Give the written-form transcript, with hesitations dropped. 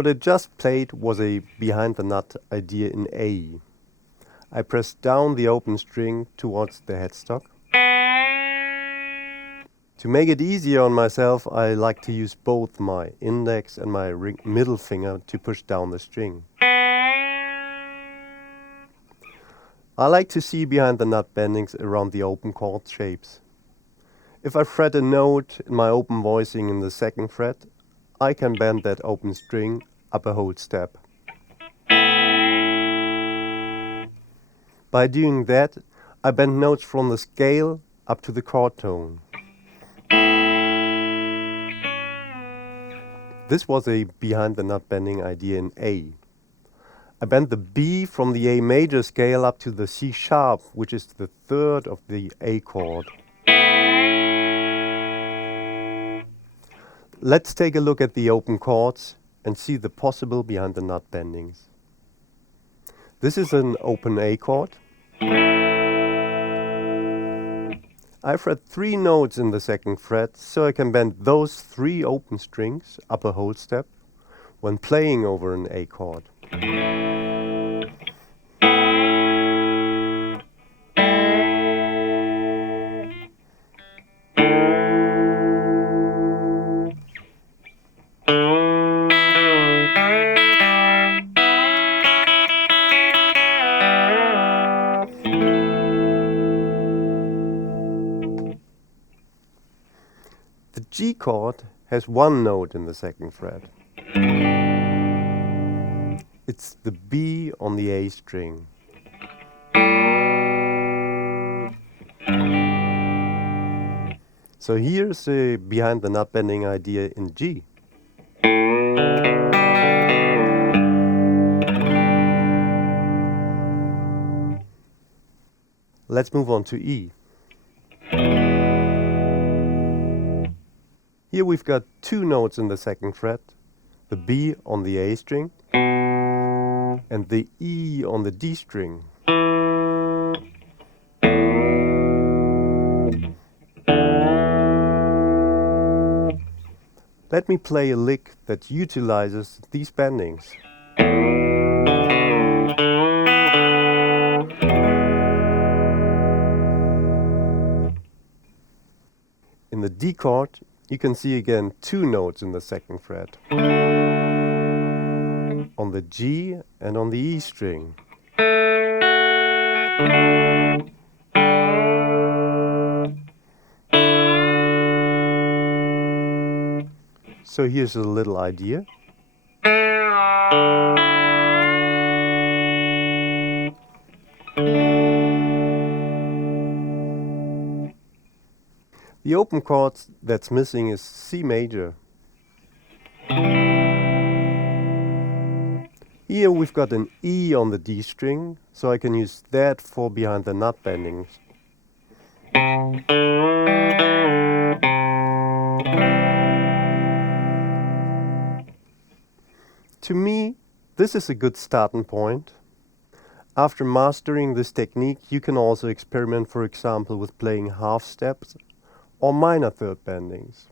What I just played was a behind the nut idea in A. I pressed down the open string towards the headstock. To make it easier on myself, I like to use both my index and my middle finger to push down the string. I like to see behind the nut bendings around the open chord shapes. If I fret a note in my open voicing in the 2nd fret, I can bend that open string up a whole step. By doing that, I bend notes from the scale up to the chord tone. This was a behind the nut bending idea in A. I bend the B from the A major scale up to the C sharp, which is the 3rd of the A chord. Let's take a look at the open chords and see the possible behind the nut bendings. This is an open A chord. I fret 3 notes in the 2nd fret, so I can bend those 3 open strings up a whole step when playing over an A chord. The G chord has 1 note in the 2nd fret. It's the B on the A string. So here's a behind the nut bending idea in G. Let's move on to E. Here we've got 2 notes in the 2nd fret, the B on the A string and the E on the D string. Let me play a lick that utilizes these bendings. In the D chord, you can see again 2 notes in the 2nd fret, on the G and on the E string. So here's a little idea. The open chord that's missing is C major. Here we've got an E on the D string, so I can use that for behind the nut bendings. To me, this is a good starting point. After mastering this technique, you can also experiment, for example, with playing half steps or minor third bendings.